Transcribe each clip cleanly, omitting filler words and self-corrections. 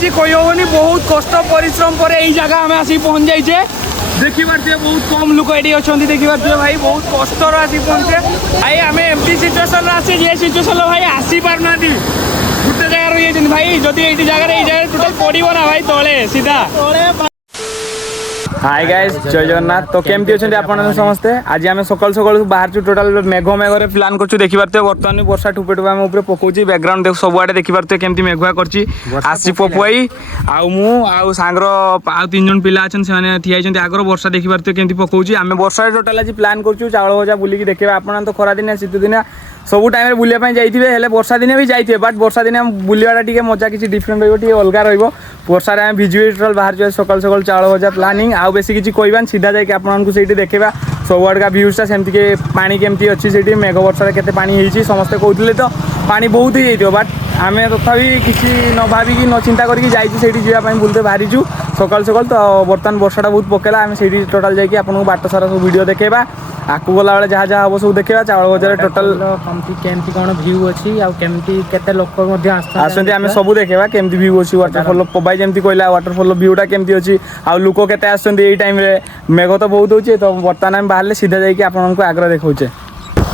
किसी कही होनी बहुत कष्ट परिश्रम पर यही जगह आम आसी पहुंच जाइए देखी पारे बहुत कम लोक ये अच्छा देखी पारे भाई बहुत कष्ट आसी पहुंचे भाई आम एमती सिचुएसन आसे ये सिचुएसन भाई आसी पारना गोटे जगह रही भाई जदि ये जगह टोटाल पड़ो ना भाई तले सीधा हाय गाइस जय जगन्नाथ तो केमती अच्छा आप समस्ते आज आम सकाल सकाल बाहर टोटाल मेघ मेघरे प्लान कर देखी पारे बर्तमान वर्षा ठुपे ठुपे आम ऊपर पकाऊँ बैकग्राउंड देख सबुआड़े देखी पारे केमती मेघुआ कर पपुआई आउ सांगर आउ 3 जन पिला अच्छा से ठिया आगर वर्षा देखी पारे केमती पकाऊँ आम वर्षा टोटाल आज प्लान कर चाउल भजा बुलिकी देखिए आप तो खरा दिन शीत दिन सब टाइम बुलापी जाइए वर्षा दिन भी जाइए बट वर्षा दिन बुलवाटा टी मजा किसी डिफरेंट रे अलग रर्षा आम भिजुए टोटाल बाहर सकाल सकाल चाउल भजा प्लानिंग आउ बेसी किसी कहबान सीधा जाकि आपको से देखा सबुआड़ का भ्यूजटा सेमती के पानी केमती अच्छी से मेघ वर्षा के पानी होती समस्ते कहते तो पानी बहुत ही जाइए बट आम तथापि किसी न भाविक न चिंता करके जावाई बुलते बाहरीचु सकाल सकाल तो बर्तमान वर्षाटा बहुत पकेला आम से टोटाल जाकि आपको बाट सारा सब वीडियो देखा आकू गला बेले जहाँ जहाँ हम सब देखा चाउल बजार टोटाल केमती कौन व्यू अच्छी केते लोक आसते आम सब देखा केमती व्यू अच्छी वाटरफॉल पबाई जमी कहला वाटरफॉल भ्यूटा केमती अच्छी आउ लोक केते आसुँच टाइम मेघ तो बहुत होचे तो बर्तमान आम बाहर सीधा जाकि आपको आग्रह देखा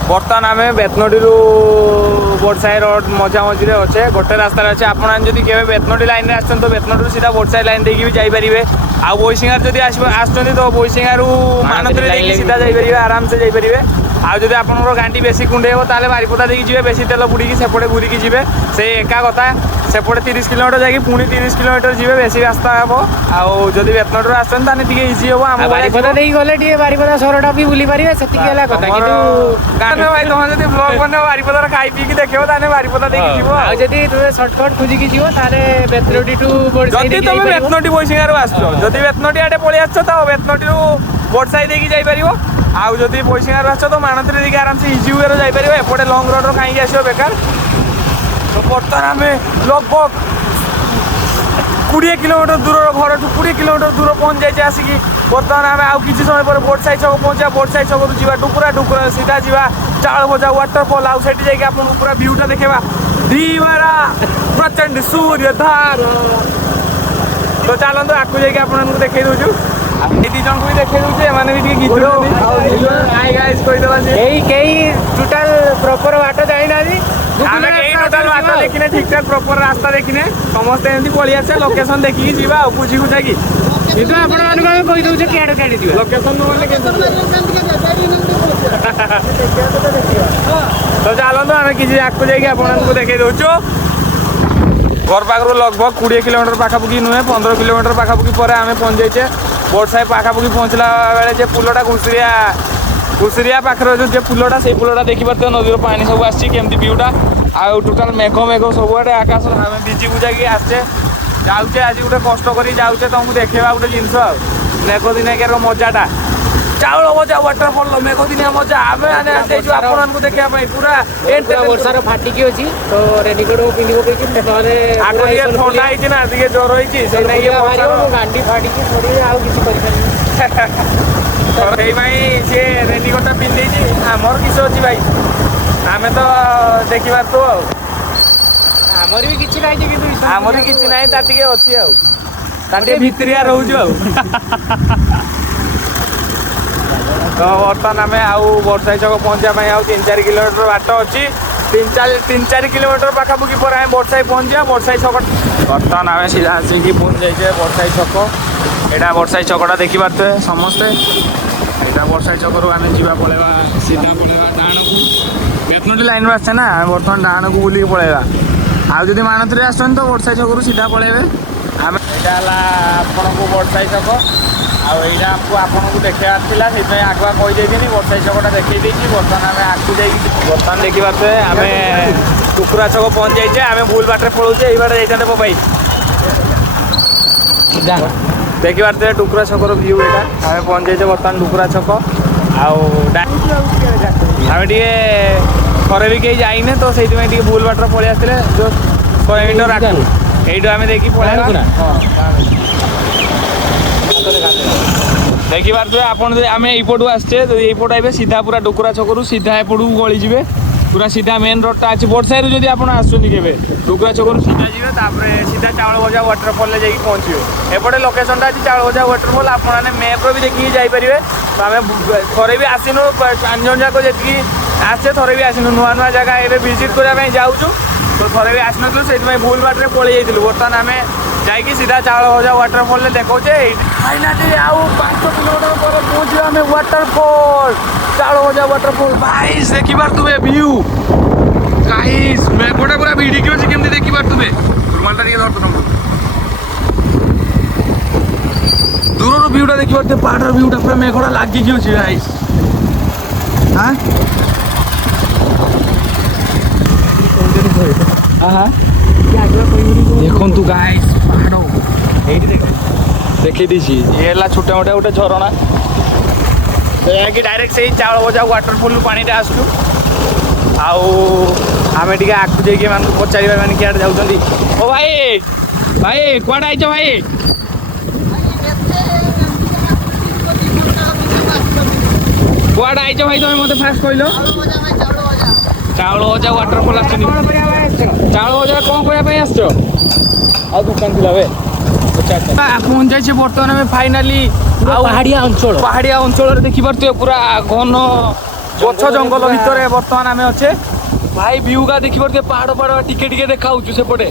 बर्तमान आम बेतनटी बोर्डसाई रोड मझा मझे अच्छे गोटे रास्तार अच्छे आपड़ी केवे बेतनटी लाइन में आसते तो बेतनटी सीधा बोर्डसाई लाइन देखिए भी जापरेंगे आउ बोईसिंगार जब आसुँच तो बोईसिंगार मानतरी सीधा जापरेंगे आराम से जापरेंगे आउ जब आप गांडी बेसी कुंडे हो ताले बारिपदा देखिए जी बेसी तेल बुड़ी सेपटे घूरिकी जी से एका कथा सेपटे 30 किलोमीटर जाकि पुणी 30 किलोमीटर जी बेसी रास्ता हम आउ जब बेतनटी आसते इजी हम आम बारिपदा गले बारिपदा सहरटा भी बुली पारे से भाई तुम जब ब्लॉग बन बारिपदार खाई पी देखे बारिपदा देखी जी सर्टकट खोजिकी जीव बेतनटी टू जदि तुम बेतनटी बोईसिंगार आस जदि बेतनटी आटे पलि आस तो बेतनटी बोर्डसाई देखी जापर आउ जदि बोईसिंगार आस तो मानतरी देखिए आराम से इजी वे जापर एपटे लंग रोड कहीं आस बेकार तो बर्तमान आम लगभग 20 किलोमीटर दूर घर 20 किलोमीटर दूर पहुँच जाए आसिक बर्तमान आम आउ किसी समय पर बोर्डसाई छक पहुँचा बोर्डसाई छक जी डुकुरा सीधा जा चाउल भजा वाटरफॉल आउ से जाकि आपको पूरा भ्यूटा देखा दीवारा प्रचंड सूर्य धार तो चलते आपको जाकि आपको देखे दूँ ये 2 जन को भी देखे दूचे मैंने भी गीत टोटाल प्रॉपर बाट जाइना टोटाल बाट देखने ठीक ठाक प्रॉपर रास्ता देखने समस्ते एमती पलि आसे लोकेशन देखिए जीवा बुझी बुझा कि लोकेशन तो चलते आम किसी आपको जाकि आपको देखे दूचु घर पाखर लगभग 20 किलोमीटर पाखापाखि नुहे 15 किलोमीटर पाखापाखि पर आम पहुँच जाइए बोर्डसाई पाखापाखि पहुँचला बेले पुलटा घुसरिया पाखर जो पुलटा से पुलटा देखिए नदी पानी सब आमती भ्यूटा आउ टोटाल मेघ सबुआड़े आकाश आम भिजी भुजाकि आसचे जाऊे आज गोटे कष्ट कर जाऊे तुमको देखा गोटे जिनस मेघ दिन मजाटा चाउल भजा वाटरफॉल मेघ दिनिया मजा आम आपको देखा पूरा वर्षार फाटिकी अच्छी तो रेनिकोट पिंधि आगे थंडा होती ना टे ज्वर होती गांडी फाटिकी थोड़ी आउ सी रेनिकोटा पिंधे आमर किस अच्छी भाई आम तो देखा तो आमर भी किसी ना आमर भी किसी ना टे अच्छी भितरिया रोज तो बर्तमान आम आउ बोर्डसाई छक पहुँचा आउ 3-4 किलोमीटर बाट अच्छी 3-4 किलोमीटर पाखापाखि पर आम बोर्डसाई पहुँचा बोर्डसाई छक बर्तमान आम सीधा आसिक पहुँच जाइए बोर्डसाई छक यहाँ बोर्डसाई छकटा देखी पारे समस्ते यहाँ बोर्डसाई छक रू आम जा पलैया सीधा पलैया डाण को बेतनटी लाइन आसचे ना बर्तमान डाण को बुलिक पलैया आउ जब मानतरी आसुँ तो बोर्डसाई छक रू सीधा पलैबे आम यहाँ आपको बोर्डसाई छक आपको देखार से आगुआ कहीदेनी बोर्डसाई छकटा देखी बर्तमान आम आगू बर्तमान देखी पारे आम टुकुरा छक पहुँच जाइए आम भूल बाटे पलाऊे ये बाटे जाते पपाई देखी पारे टुकुरा छकर भ्यू यहाँ आम पहुँच जाइए बर्तमान टुकुरा छक आम टे थरे भी कहीं जाइने तो से भूल बाटर पलि आसते जो 100 मीटर आगू यही आम देखिए पलैया देखी पारे आप आम यपटू आसचे यपट आए सीधा पूरा डुकुरा छकरू सीधा एपटू गली जी पूरा सीधा मेन रोडटा अच्छी बोट साइड जब आप आसुँच के डुगरा छकरू सीधा जी सीधा चाउल भजा वाटरफल में जाकि पहुँचे एपटे लोकेशनटा अच्छी चाउल भजा वाटरफल आपने मैप्रे भी देखिए जापरेंगे तो आम थे भी आसनु 5 जन जाक जी आसे थे भी आसनु नुआ नुआ जगह ये विजिट करने जाऊँ तो थे भी आसन से भूल बाटे पलि जाइलु बर्तमान आम जाकि सीधा चाउल भजा वाटरफल देखौचे फाइनाली आउ 5 किलोमीटर पर पहुँचे आम वाटरफल चाउल भजा वाटरफल गाइस देखि पारुवे व्यू गाइस मेघटा पूरा भिडिकी अछि केमती देखि पारुवे रुमालटा टिके धरतो तुम दूर व्यूटा देखि पारुवे पहाड़ व्यूटा पूरा मेघटा लागिकी अछि गाइस हां हां देखो तू गाइस पहाड़ एठी देखि दीची ये ला छोटा मोटा गोटे झरणा कि डायरेक्ट से चाउल भजा वाटरफल पानी आसू आम टे आगू जाइए पचार मैंने क्या जाऊँगी ओ भाई भाई कौन आइज भाई कौन आइज भाई तुम मत फास्ट कहल चाउल भजा वाटरफल आस चाउल भजा कौन करने आस दुकान थी पहुंच जाइए बर्तमान में फाइनाली पहाड़िया अंचल देखी पारे पूरा घन गछ जंगल भितर बर्तमान आम अच्छे भाई व्यू का देखी पारे पहाड़ पहाड़ टिके टिके देखा सेपटे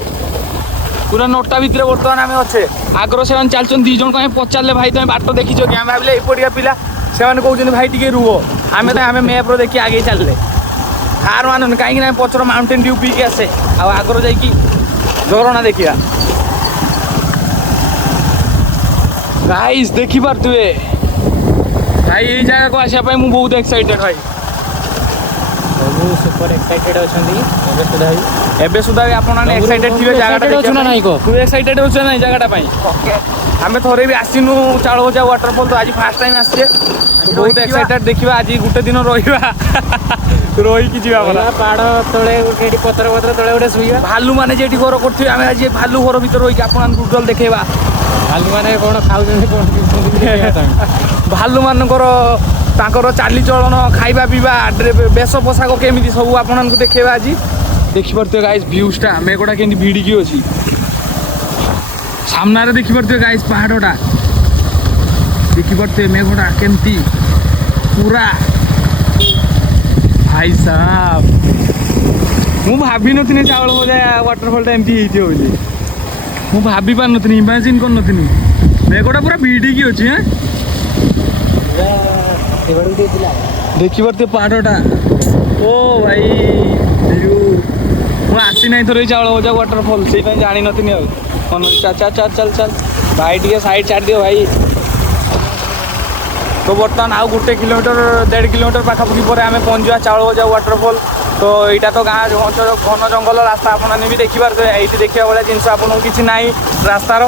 पूरा नोटा भितर बर्तमान आम अच्छे आगर से चलते 2 जन को पचारे भाई तुम बाट देखी आम भाविले एपटिया पिला से कहते भाई टिके रुह आम आम मैप्रे देखिए आगे चलते हार मान कहीं पचर माउंटेन ड्यू पी के आसे आगर जा झरणा देखा गाइस देखी पारे भाई ये जगह को आसापी मुझे बहुत एक्साइटेड भाई सुपर एक्साइटेड अच्छा एबे सुधा भी आपन एक्साइटेड थे जगह एक्साइटेड हो ना जगह आम थे भी आसनु चाउल भजा वाटरफल तो आज फास्ट टाइम आसे बहुत एक्साइटेड देखा आज गोटे दिन रही जी पहाड़ तले पतर पतर तले गोटे शुआ भालू मैंने जी घर करते आम आज भालू घर भर रही आपन टोटल देखा भालू मैंने कौन खाऊ भालू मानकर तांकर चाली चलन खाइबा पीवा बेश पोशाक केमी सब आपन को देखा आज देखिपे गाइस व्यूजटा मेघटा के भिड़िकी अच्छी सामने देखिपे गाइस पहाड़टा देखिपे मेघटा केमती पूरा भाई साहब मु भाभी नी चाउल भजा वाटरफल एमती होती मु भाभी पार नी इमाजिन कर नी मेघटा पूरा भिड़िकी अच्छी हाँ देखी पारे पहाड़टा ओ भाई मुझे आसी ना थोड़ी चाउल भजा वाटरफल से जानी नी चल चल चल चल भाई टे साइड छाड़ दियो भाई तो बर्तमान आउ 1 किलोमीटर 1.5 किलोमीटर पाखापाखि पर आम पहुँचा चाउल भजा वाटरफल तो यहाँ तो गाँ घन जंगल रास्ता आपने भी देखिपारे ये देखा भाया जिन आपको किसी ना रास्तार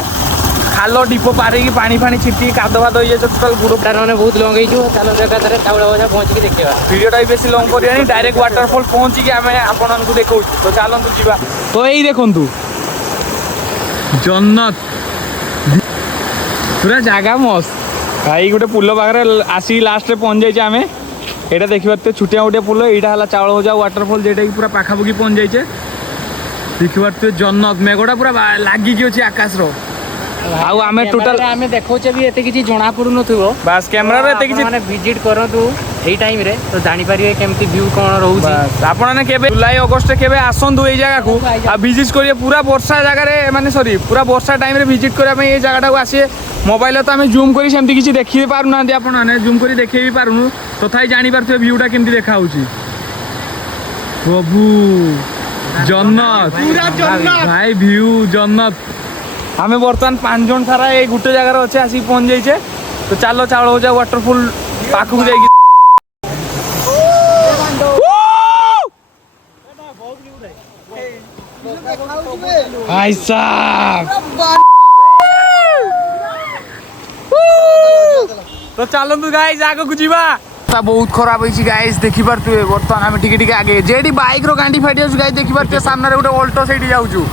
खाल डीप पारे पानी फानी छिटी काद फाद हो जाए टोटाल गुड़ मैंने बहुत लंग चलो जगह चाउल भजा पहुँच देखा वीडियोटा भी बेसी लंग कर डायरेक्ट वाटरफल पहुँचिकी आम आपको देखा तो चलतु जा तो यही देखु जन्नत पूरा जगह मस्त भाई गोटे पुल पाखे आसिक लास्ट पहुँच जाइए आम यहाँ देखिए छुटिया गोटे पुल यहाँ है चाउल भजा वाटरफल जेटा कि पूरा पाखापाखि पहुँच जाइए देखिए जन्नत मेघटा पूरा लागिकी अच्छे आकाश आम टोटाल आम देखे भी एत किसी जना पड़ू न बास कैमरा मैंने विजिट करतु यही टाइम रे तो जानीपारे केमती व्यू कौन रोचे आपने जुलाई अगस्ट के आसतु ये जगह को विजिट करिए पूरा वर्षा जगह माने सॉरी पूरा वर्षा टाइम रे विजिट करने ये जगह को आसिए मोबाइल तो आम जूम कर किसी देखी पारना आपने जूम कर देखे भी पारुनु तथापि जानी पारे व्यूटा केमती देखा प्रभु जन्नत भाई व्यू जन्नत आम बर्तमान 5 जन सारा ये गोटे जगार अच्छे आसिक पहुँच जाइए तो चलो चाउल भजा वाटरफल पाखक जा भाई साहब तो चलतु गाइस आगक जीवा बहुत खराब होइछि गाइस देखि पारतु बर्तमान हम टिके टिके आगे जेडी बाइक रो गांडी फाटी जाउ गाइस देखि पारतु सामने गोटे ऑल्टो सेठी जाउछु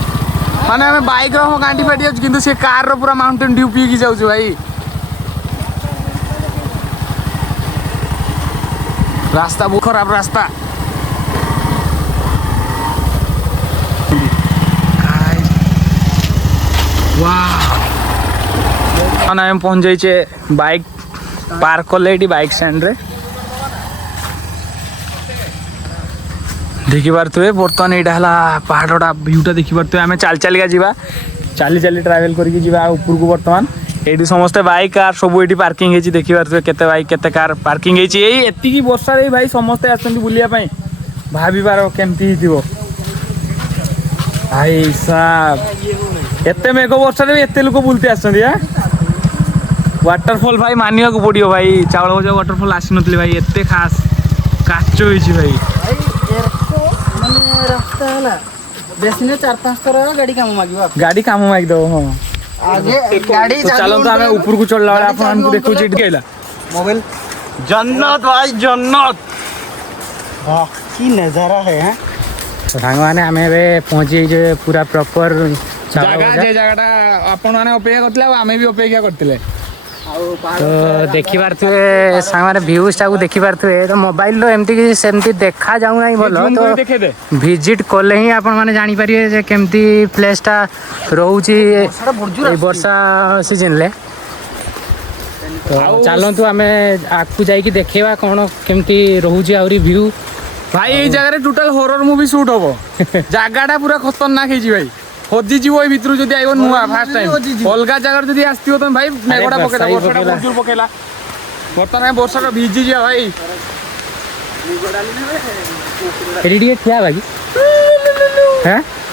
माने हम बाइक रो गांडी फाटी जाउ किंतु से कार रो पूरा माउंटेन ड्यू पी की जाउछु भाई रास्ता बहुत खराब रास्ता ଆମେ ପହଞ୍ଚି ଯାଇଛେ ବାଇକ୍ ପାର୍କ କଲେ ଏଠି ବାଇକ୍ ଷ୍ଟାଣ୍ଡରେ ଦେଖିପାରୁଥିବେ। ବର୍ତ୍ତମାନ ଏଇଟା ହେଲା ପାହାଡ଼ଟା ଭିୟୁଟା ଦେଖିପାରୁଥିବେ। ଆମେ ଚାଲି ଚାଲିକା ଯିବା, ଚାଲି ଚାଲି ଟ୍ରାଭେଲ୍ କରିକି ଯିବା ଉପରକୁ। ବର୍ତ୍ତମାନ ଏଇଠି ସମସ୍ତେ ବାଇକ୍ କାର୍ ସବୁ ଏଇଠି ପାର୍କିଂ ହେଇଛି, ଦେଖିପାରୁଥିବେ କେତେ ବାଇକ୍ କେତେ କାର୍ ପାର୍କିଂ ହେଇଛି। ଏଇ ଏତିକି ବର୍ଷାରେ ଭାଇ ସମସ୍ତେ ଆସନ୍ତି ବୁଲିବା ପାଇଁ, ଭାବିବାର କେମିତି ହେଇଥିବ ଭାଇ ସାବ। ଏତେ ମେଘ ବର୍ଷାରେ ବି ଏତେ ଲୋକ ବୁଲତେ ଆସଛନ୍ତି। ୱାଟରଫଲ୍ ଭାଇ ମାନିବାକୁ ପଡ଼ିବ ଭାଇ, ଚାଉଳ ଭଜା ୱାଟରଫଲ୍ ଆସିନଥିଲି ଭାଇ, ଏତେ ଖାସ୍ କାଚ ହେଇଛି ଭାଇ। ମାନେ ରାସ୍ତା ହେଲା ବେଶୀ ନୁହେଁ, 4-5 ଥର ଗାଡ଼ି କାମ ମାଗିବ, ଗାଡ଼ି କାମ ମାଗିଦବ। ହଁ ଆଗେ ଗାଡ଼ି ତ ଚାଲନ୍ତୁ ଆମେ ଉପରକୁ ଚଢ଼ିଲା ବେଳେ ଆପଣଙ୍କୁ ଦେଖୁଛି ଏଠି କହିଲା मोबाइल। ଜନ୍ନତ ଭାଇ ଜନ୍ନତ। वाह की नज़ारा है। ସାଙ୍ଗମାନେ ଆମେ ଏବେ ପହଞ୍ଚି ଯାଇଛେ ପୁରା ପ୍ରପର ଜାଗା ଯେ ଜାଗାଟା ଆପଣମାନେ ଅପେକ୍ଷା କରିଥିଲେ ଆଉ ଆମେ ବି ଅପେକ୍ଷା କରିଥିଲେ। ତ ଦେଖିପାରୁଥିବେ ସାଙ୍ଗମାନେ ଭ୍ୟୁଜଟାକୁ ଦେଖିପାରୁଥିବେ। ତ ମୋବାଇଲର ଏମିତି କିଛି ସେମିତି ଦେଖା ଯାଉନାହିଁ ଭଲ, ଜୁମ୍ ତ କରି ଦେଖେଇଦେ। ଭିଜିଟ୍ କଲେ ହିଁ ଆପଣମାନେ ଜାଣିପାରିବେ ଯେ କେମିତି ପ୍ଲେସ୍ଟା ରହୁଛି ଏଇ ବର୍ଷା ସିଜନରେ। ତ ଚାଲନ୍ତୁ ଆମେ ଆଗକୁ ଯାଇକି ଦେଖେଇବା କ'ଣ କେମିତି ରହୁଛି ଆହୁରି ଭ୍ୟୁ। ଭାଇ ଏଇ ଜାଗାରେ ଟୋଟାଲ ହରର ମୁଭି ସୁଟ୍ ହବ। ଜାଗାଟା ପୁରା ଖତରନାକ ହେଇଛି ଭାଇ, ହଜିଯିବ ଏଇ ଭିତରୁ ଯଦି ଆଇବ ନୂଆ ଫାର୍ଷ୍ଟ ଟାଇମ୍। ଅଲଗା ଜାଗାରେ ଯଦି ଆସିଥିବ ତମେ ଭାଇ ମେଘଟା ପକେଇଲା, ବର୍ଷାଟା ବହୁତ ଜୋର ପକେଇଲା। ବର୍ତ୍ତମାନ ବର୍ଷାଟା ଭିଜିଯିବା ଭାଇ। ଏଠି ଟିକେ ଠିଆ ହେବା କି?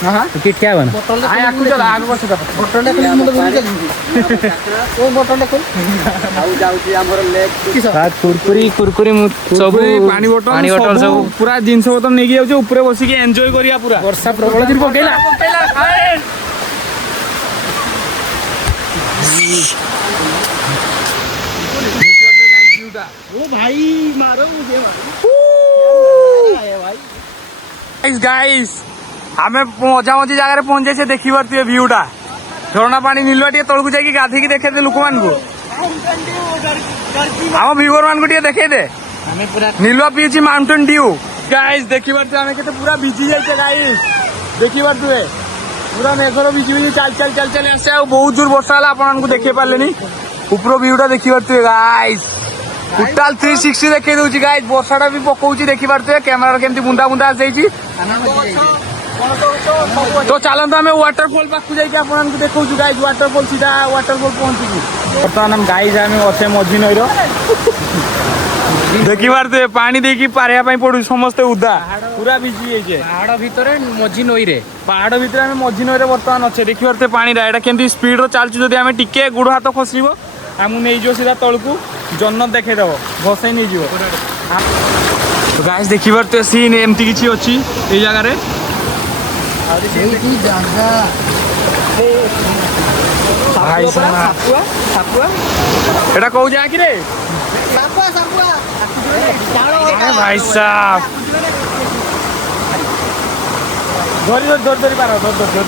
ହଁ ଟିକେ ଠିଆ ହେବା ନା? ଆଗକୁ ଚଲା, ଆଗ ପଛ ଚଲା। ବୋଟଲଟା ଖୋଲି ମୁଣ୍ଡ ବୁଲି ଚାଲିଛି। ଓ ବୋଟଲଟା ଖୋଲି ଆଉ ଯାଉଛି ଆମର ଲେକ୍ କୁରକୁରି କୁରକୁରି ସବୁ ପାଣି ବୋଟଲ ସବୁ ପୁରା ଜିନିଷ ପତ୍ର ନେଇକି ଯାଉଛେ ଉପରେ ବସିକି ଏନ୍ଜୟ କରିବା ପୁରା। ବର୍ଷା ପ୍ରବଳ ଜୋର ପକେଇଲା। ओ भाई मारो मुझे ଗାଇସ୍ ଆମେ ମଜା ମଜି ଜାଗାରେ ପହଞ୍ଚି ଯାଇଛେ, ଦେଖିପାରୁଥିବେ ଭିୟୁଟା। ଝରଣା ପାଣି ନିଲୁଆ ଟିକେ ତଳକୁ ଯାଇକି ଗାଧେଇକି ଦେଖେଇଦେ ଲୋକମାନଙ୍କୁ, ଆମ ଭିଉଅର ମାନଙ୍କୁ ଟିକେ ଦେଖେଇଦେ। ନିଲୁଆ ପିଉଛି ମାଉଣ୍ଟେନ ଡିଉ। ଗାଇସ୍ ଦେଖିପାରୁଥିବେ ଆମେ କେତେ ପୁରା ଭିଜି ଯାଇଛେ ଗାଇସ୍, ଦେଖିପାରୁଥିବେ ପୁରା ମେଘର ଭିଜି ଭିଜି ଚାଲି ଚାଲି ଚାଲି ଚାଲି ଆସିছে। ଆଉ ବହୁତ ଜୋର ବର୍ଷା ହେଲା, ଆପଣମାନଙ୍କୁ ଦେଖେଇ ପାରିଲେନି। ଉପର ଭିଉଟା ଦେଖିପାରୁଥିବେ ଗାଇସ୍, ଟୋଟାଲ 360 ଦେଖେଇ ଦଉଛି ଗାଇସ୍। ବର୍ଷାଟା ବି ପକଉଛି ଦେଖିପାରୁଥିବେ, କ୍ୟାମେରାର କେମିତି ବୁନ୍ଦା ବୁନ୍ଦା ଆସିଯାଇଛି। ତ ଚାଲନ୍ତୁ ଆମେ ୱାଟରଫଲ୍ ପାଖକୁ ଯାଇକି ଆପଣଙ୍କୁ ଦେଖାଉଛୁ ଗାଇସ୍। ୱାଟରଫଲ୍ ସିଧା ୱାଟରଫଲ୍ ପହଞ୍ଚିଛୁ। ବର୍ତ୍ତମାନ ଆମେ ଗାଇସ୍ ଆମେ ଅଛେ ମଝି ନଈର, ଦେଖିପାରୁଥିବେ ପାଣି ଦେଇକି ପାରିବା ପାଇଁ ପଡୁଛି, ସମସ୍ତେ ଉଦା ପୁରା ଭିଜି ଯାଇଛେ। ପାହାଡ଼ ଭିତରେ ମଝି ନଈରେ, ପାହାଡ଼ ଭିତରେ ଆମେ ମଝି ନଈରେ ବର୍ତ୍ତମାନ ଅଛେ, ଦେଖିପାରୁଥିବେ ପାଣିଟା ଏଇଟା କେମିତି ସ୍ପିଡରେ ଚାଲୁଛି। ଯଦି ଆମେ ଟିକେ ଗୋଡ଼ ହାତ ଖସିବ ଆମକୁ ନେଇଯିବ ସିଧା ତଳକୁ, ଜନ୍ନତ ଦେଖେଇଦବ, ଭସେଇ ନେଇଯିବ। ତ ଗାଇସ୍ ଦେଖିପାରୁଥିବେ ସିନ୍ ଏମିତି କିଛି ଅଛି ଏଇ ଜାଗାରେ। ଭାଇ এটা কোউ জায়গা কি রে? ভাই সাহ ধরি ধরি ধরি ধরি পারো, ধর ধর ধর ধর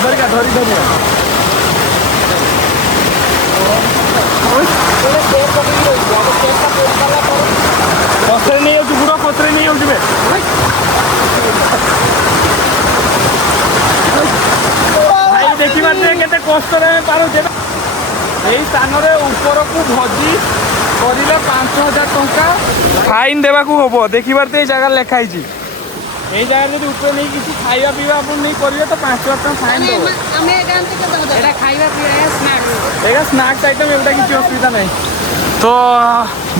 ধরি ধরি ধরি ପଥରେ ନେଇଯାଉଛି, ଗୁଡ଼ ପଥରେ ନେଇଯାଉଛି। ଭାଇ ଦେଖିପାରୁଥିବେ କେତେ କଷ୍ଟରେ ଆମେ ପାରୁଛେ। এই ସ୍ଥାନରେ ଉପରକୁ ଭୋଜି କରିଲେ 5,000 ଟଙ୍କା ଫାଇନ୍ ଦେବାକୁ ହବ। ଦେଖିପାରୁଥିବେ ଏଇ ଜାଗାରେ ଲେଖା ହେଇଛି। এই ଜାଗାରେ ଯଦି ଉପରେ ନେଇ କିଛି ଖାଇବା ପିଇବା ଆପଣ ନେଇ କରିବେ ତ 5,000 ଟଙ୍କା ଫାଇନ୍ ଦେବ। এটা খাଇବା ପିଇବା ସ୍ନାକ୍ସ, ଏଇଟା ସ୍ନାକ୍ସ ଆଇଟମ୍, ଏଗୁଡ଼ା କିଛି ଅସୁବିଧା ନାହିଁ। ତ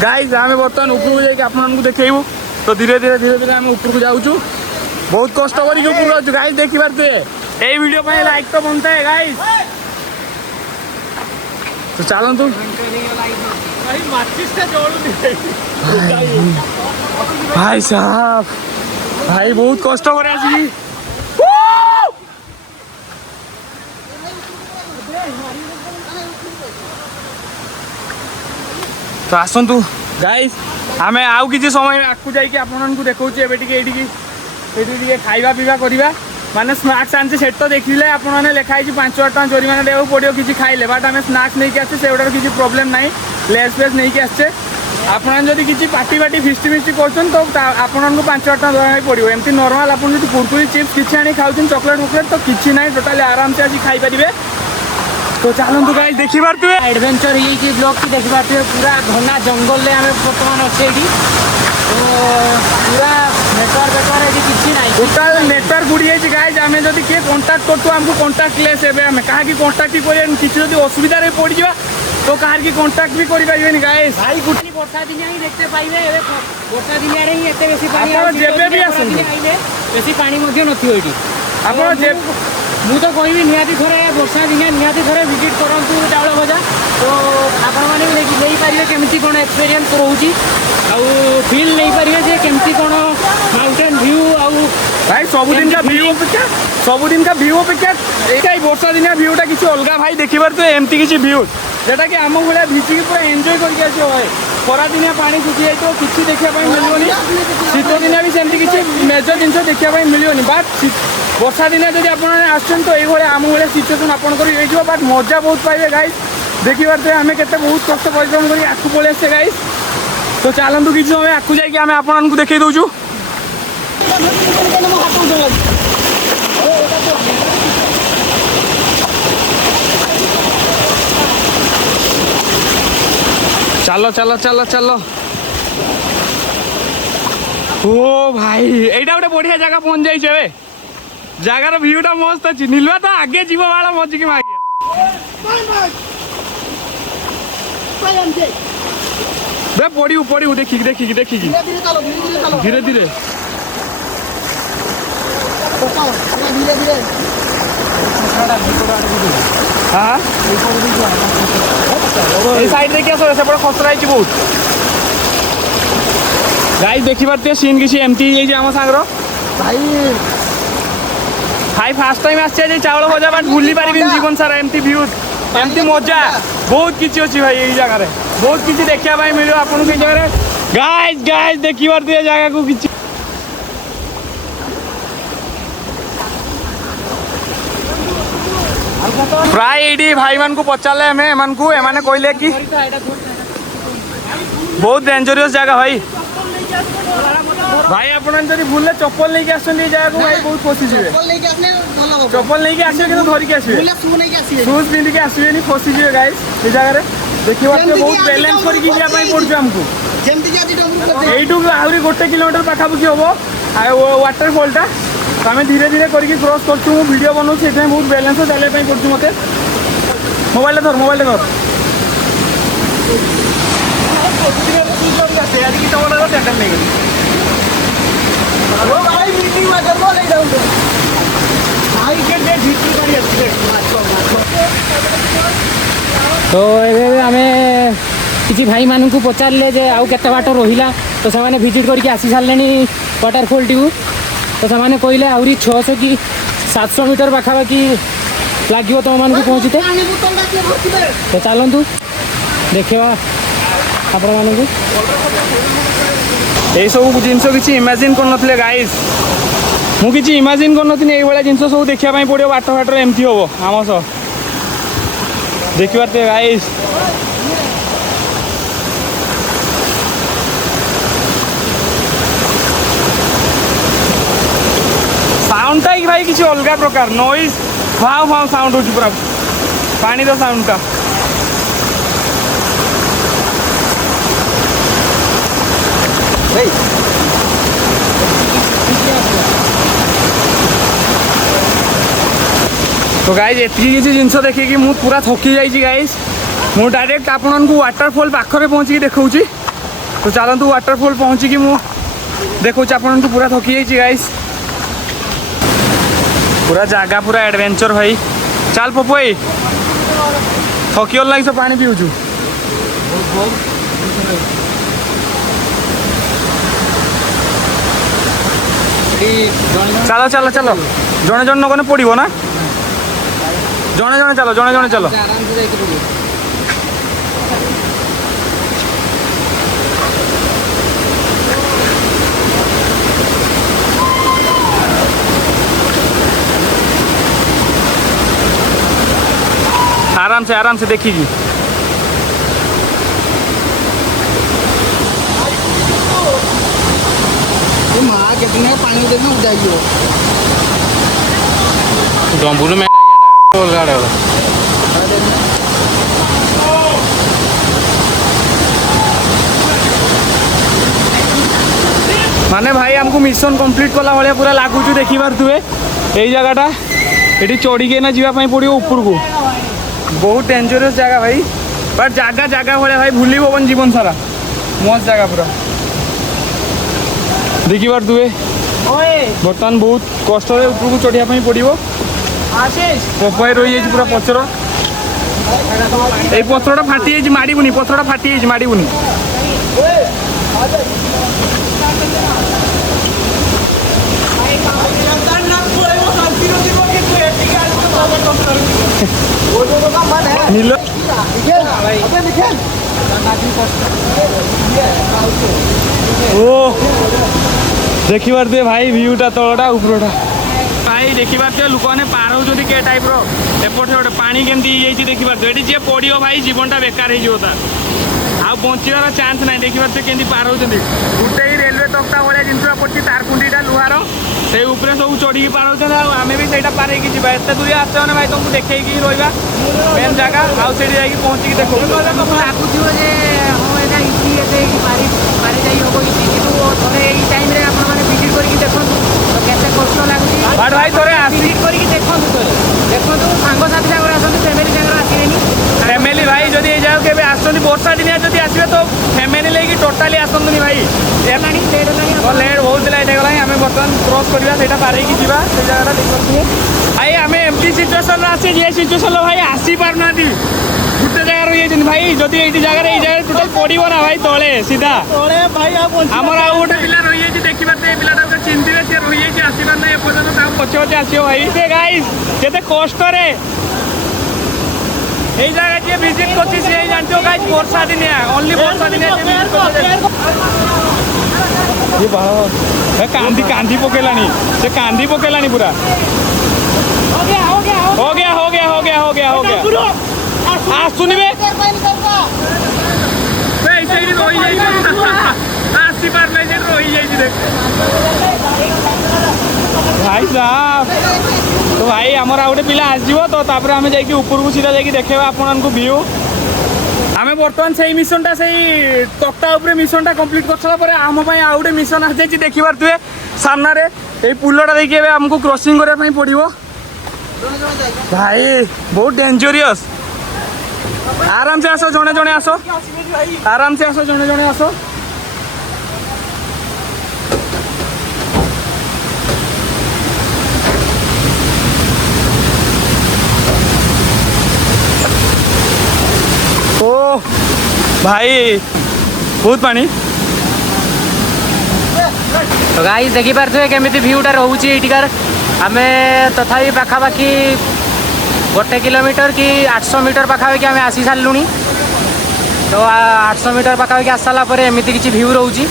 ଗାଇସ୍ ଆମେ ବର୍ତ୍ତମାନ ଉପରକୁ ଯାଇକି ଆପଣମାନଙ୍କୁ ଦେଖେଇବୁ। ତ ଧୀରେ ଧୀରେ ଆମେ ଉପରକୁ ଯାଉଛୁ, ବହୁତ କଷ୍ଟ କରିକି ଉପରକୁ ଯାଉଛୁ ଗାଇସ୍। ଦେଖିପାରୁଥିବେ এই ଭିଡ଼ିଓ ପାଇଁ ଲାଇକ୍ ତ ବନଥାଏ ଗାଇସ୍। ତ ଚାଲନ୍ତୁ ଭାଇ ସାହାବ, ଭାଇ ବହୁତ କଷ୍ଟ করে ଆସିକି ତ ଆସନ୍ତୁ ଗାଇସ୍, ଆମେ ଆଉ କିଛି ସମୟ ଆଗକୁ ଯାଇକି ଆପଣମାନଙ୍କୁ ଦେଖାଉଛୁ। ଏବେ ଟିକେ ଏଇଠି ଟିକେ ଖାଇବା ପିଇବା କରିବା, ମାନେ ସ୍ନାକ୍ସ ଆଣିছে ସେଠି ତ ଦେଖିଲେ ଆପଣମାନେ ଲେଖା ହେଇଛି 5,000 ଟଙ୍କା ଜରିମାନା ଦେବାକୁ ପଡ଼ିବ କିଛି ଖାଇଲେ। ବଟ୍ ଆମେ ସ୍ନାକ୍ସ ନେଇକି ଆସିଛେ, ସେଗୁଡ଼ାର କିଛି ପ୍ରୋବ୍ଲେମ୍ ନାହିଁ, ଲେସ୍ ଫେସ୍ ନେଇକି ଆସିଛେ। ଆପଣ ଯଦି କିଛି ପାର୍ଟି ଫିଷ୍ଟି କରୁଛନ୍ତି ତ ଆପଣଙ୍କୁ 5,000 ଟଙ୍କା ଦେବାକୁ ପଡ଼ିବ। ଏମିତି ନର୍ମାଲ ଆପଣ ଯଦି କୁରକୁରି ଚିପ୍ସ କିଛି ଆଣି ଖାଉଛନ୍ତି ଚକୋଲେଟ୍ ତ କିଛି ନାହିଁ, ଟୋଟାଲି ଆରାମସେ ଆସି ଖାଇପାରିବେ। ତ ଚାଲନ୍ତୁ ଗାଇସ୍ ଦେଖିପାରୁଥିବେ एडवेंचर ये ब्लॉग की देखिए पूरा घना जंगल में आम बर्तमान अच्छे ये तो पूरा नेटवर्क ये किसी ना टोटाल नेटवर्क बुड़ी जाइए गाइज। आम जब किए कंटाक्ट करूँ आमको कंटाक्ट लेस है आम क्या कंटाक्ट ही करें किसी जब असुविधा पड़ जा तो कहार की कंटाक्ट भी करें गाइज। भाई गुटी वर्षा दिन ही देखते पाइबे वर्षा दिन ही एत बेसी पानी जेबे भी आसते बेसी पानी नथी आप मु तो कहबी निहाती थोड़े वर्षा दिन निहाती थोड़े विजिट करूँ चाउल भजा तो आपण मैंने नहीं पारे केमती कौन एक्सपीरियंस रोचे फिल नहीं पारे जे केमती कौन माउंटेन व्यू आउ भाई सबुदिन का व्यू अपेक्षा सबुदिन का व्यू अपेक्षा यहाँ वर्षा दिनिया व्यूटा किसी अलग भाई देखिबार तो एमती किसी व्यू जोटा कि आम भाया भिजिकी पूरा एंजॉय करके आस खरा दिनिया पानी सुखी जाए किसी देखा मिलूनी शीत दिनिया भी सेमती किसी मेजर जिन देखा मिलूनी बट वर्षा दिनिया जब आप आसन तो ये आम भाया सिचुएसन आपंकर बट मजा बहुत पाइबे गाइस। देखिबार आम के बहुत कष्ट परिश्रम कर आखू पलि आसे गाइस। तो चलतु किसी समय आखू जाकि आम आपको देखई दौचु। चलो चलो चलो चलो ओ भाई एटा गोटे बढ़िया जगह पहुंच जाइए जगार भ्यूटा मस्त अच्छी नीलुआ तो आगे जीव बाला मजिकी मागिया पड़ू पड़ू देखिकी देखिकी देखिकी धीरे धीरे हाँ साइड देखिए सेपटे खसरा बहुत गाइस देखी पारे सीन किसी एमती आम सांगर भाई भाई फास्ट टाइम आसे चावल भजा बाट भूली पारि जीवन सारा एमती व्यू एमती मजा बहुत किसी अच्छी भाई ये जगह बहुत किसी देखा मिले आपको जगह गाइस गाइस देखी पारे जगह को किसी प्राय ये भाई मान को पचारे आम एम कहले कि बहुत डेंजरियस जगह भाई भाई आपन जब भूल चप्पल लेके आस जगह को भाई बहुत फसीजे चप्पल लेके आसे कि धरिक आसवे सुज पिंधिक आसवे फसीजे गाइस ये जगह देखिए बहुत बैलेंस करके पड़े आमको यू आहरी 1 किलोमीटर पाखापाखि हम वाटरफॉलटा तो आम धीरे धीरे करके क्रॉस कर वीडियो बनाऊँ से बहुत बैलेंस चलने पड़ू मत मोबाइल धर मोबाइल धर तो आम किसी भाई मानू पचारे जे आउ केते बाट रहिला तो से विजिट करके आसी सारे वाटरफॉल टी तो से कहले आहरी 600 कि 700 मीटर पाखापाखि लगे तुम मानक पहुँचते तो चलतु देखा आपण मानू ये सब जिन किसी इमेजिन कर गाइस मुझे इमेजिन कर जिन सब देखापी पड़ो बाट फाटर एमती हम आम सह देखिए गाइस साउंडटा ही भाई किसी अलग प्रकार नॉइज भाव भाव साउंड हो पूरा पानी रो साउंडटा तो गाइज एति किसी जिन देखिए मुझे पूरा थकी जाइए गाइज मु डायरेक्ट आपन को वाटरफॉल पाखे पहुँची देखा तो चलतु वाटरफॉल पहुँचिकी मुझे देखा आपन को पूरा थकी जाइए गाइज पूरा जगह पूरा एडवेंचर भाई चल पपु भाई थकी लगे तो पानी पीऊँ चलो चलो चलो जड़े जड़े नगने पड़ो ना जड़े जड़े चलो जड़े जड़े चलो आराम से देखिए କେତେ ପାଣି ଦେଲେ ଉଡାଯିବ। ଡମ୍ବୁରୁ ଅଲଗା ଆଡ଼େ ଗଲା। माने भाई हमको मिशन कंप्लीट कला भाया पूरा लगुच देखी पारे यही जगहटा ये चढ़ी ना जावाई पड़ो ऊपर को बहुत डेंजरस जगह भाई बट जगह जगह भाया भाई भूल हबन जीवन सारा मस्त जगह पूरा देखी पारे बर्तमान बहुत कष्ट ऊपर को चढ़ाई पड़ो पपाई रही है पूरा पचर ये पथरटा फाटी माड़बूनी पथरटा फाटी माड़बूनी देखी पारे भाई व्यूटा तलटा उपरटा भाई देखी पारे लोक मैंने पार हो के टाइप रपटे गोटे पानी केमती देखी पारे ये जी पड़ो भाई जीवनटा बेकार हो आ बचार चान्स ना देखी पारे केमती पार हो गोटे रेलवे तख्ता भाया जिन पड़ी तार कुंडीटा लुहार से उपरे सब चढ़ी पार आम भी सही पार होगी जावा एत दूर आस भाई तुमको देखी रहा मेन जगह आउ से पहुँचिकी देखो बट भाई थोड़े फैमिली भाई जब ये जगह के आसती वर्षा दिनिया जब आसवे तो फैमिली लेकिन टोटाली आसतुनि भाई लेट बहुत लेट होगा आम बर्तमान क्रॉस करवा से पार होगी जावा से जगह देखिए भाई आम एमती सिचुएसन आसे ये सिचुएसन भाई आसी पारना गोटे जगह रही भाई जब ये जगह टोटाल पड़ो ना भाई तले सीधा आमर आउ गोटे पिला रही है देखी पारे पिलाटा चिंती सी रही है आसी पार ना एपर्तन पचे पचे आसो भाई गाइस केते कष्ट এই জায়গা যে ভিজিট করছি সেই জানছো গাইস বর্ষা দিনে অনলি বর্ষা দিনে ये बाबा कांदी कांदी पकेलानी से कांदी पकेलानी पूरा हो गया हो गया हो गया हो गया हो गया हो गया हो गया आ सुनिबे बे इसे रोई जाई आसी बार में जे रोई जाई देख भाई साहब तो भाई आमर आउटे पिला आसो तो तापर आम जाकि ऊपर को सीधा जाकि देखा आपन को व्यू आम बर्तमान से मिशनटा से तख्ता उपरे मिशनटा कंप्लीट कर सारा पर आम आउ गोटे मिशन आ जाए देखी पारे सामना रे ये पुलटा देखिए आमको क्रॉसिंग करने पड़ो भाई बहुत डेंजरियस आराम से आस जड़े जड़े आस आराम से आस जड़े जड़े आस ओ भाई बहुत पानी तो गाइस देखी पारे केमी भ्यूटा रोचे ये आम तथापि पाखापाखि 1 किलोमीटर कि 800 मीटर पाखापाखि आम आसी सारूँ तो 800 मीटर पाखापाखि आस सारापर एमती किसी भ्यू रोचे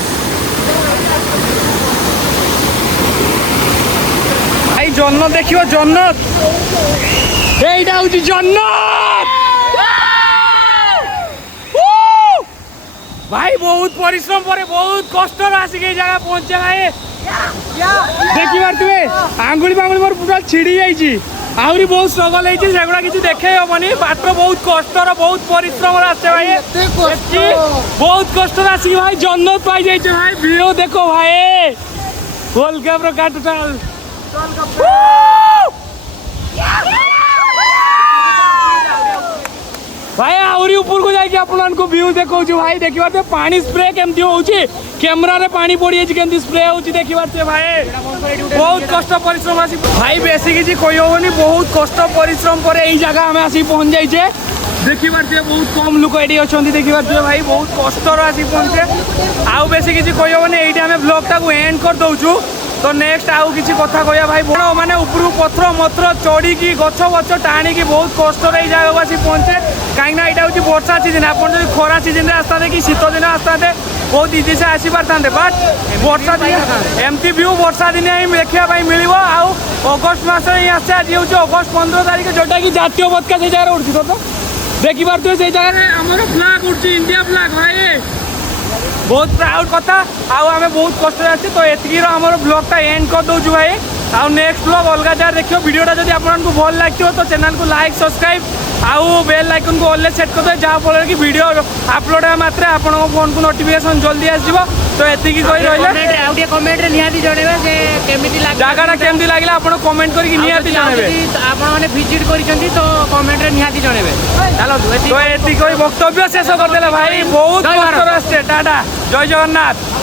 भाई जन्नत देखियो जन्नत एटा हूँ जन्नत भाई बहुत परिश्रम पर बहुत कष्ट आसिक जगह पहुंचे भाई देखी पारे आंगुली फांगुली मोर पूरा छिड़ी जाइए आहरी बहुत स्ट्रगल होती सेगुड़ा किसी देखे हेनी बाट बहुत कष्टर बहुत परिश्रम आसे भाई बहुत कष्ट आसिक भाई जन्नत पाई जाइए भाई भिड़ देखो भाई होलका प्रकार टोटाल भाई आहरी ऊपर को जाकि आपको व्यू देखा भाई देखी पारे पानी स्प्रे केमती हो कैमेरा रे पानी पड़ी केमती स्प्रे हो देखी पारे भाई बहुत कष्ट परिश्रम आसी भाई बेसी किसी कही हेनी बहुत कष्ट परिश्रम पर यही जगह आम आसिक पहुंच जाइए देखी पारे बहुत कम लोक ये अच्छा देखी पारे भाई बहुत कष्ट आसिक पहुंचे आउ बेसी किसी कही हेनी ये आम ब्लॉगटा को एंड कर दौचु तो नेक्स्ट आउ किसी कथा कहया भाई माने ऊपर पथर मथर चढ़ी गछ गछ टाणी बहुत कष्ट जगह को आसी पहुंचे कहीं यहाँ हूँ वर्षा सीजन आप खरा सीजन आसते कि शीत दिन आसते बहुत इजी से आसी पारते बट वर्षा दिन एमती व्यू वर्षा दिन ही देखा मिल अगस्ट मस ही आसे आज हूँ अगस्ट 15 तारीख जोटा कि जातीय पताका से जगह उठी तो देखी पारे से जगह आम फ्लाग उठी इंडिया फ्लाग भाई बहुत प्राउड कथा आम बहुत कष्ट अच्छे तो ये आम ब्लॉगटा एंड कर दूँ भाई आउ नेक्स्ट ब्लॉग अलग जगह देखियो वीडियोटा जब आपको भल लगे तो चैनल को लाइक सब्सक्राइब आउ बेल आइकन को ऑल सेट कर दे जहाँफल कि वीडियो अपलोड है मात्र आपण फोन को नोटिफिकेशन जल्दी आसो तो ये कही रही कमेंट निहाती जणेबे जे केमिति लाग जगह केमती लगे आप कमेंट करके निहाती जानवे आपण माने विजिट करिसेंती तो कमेंट रे निहाती जणेबे चलो तो ये वक्तव्य शेष करदे भाई बहुत कष्ट टाटा जय जगन्नाथ।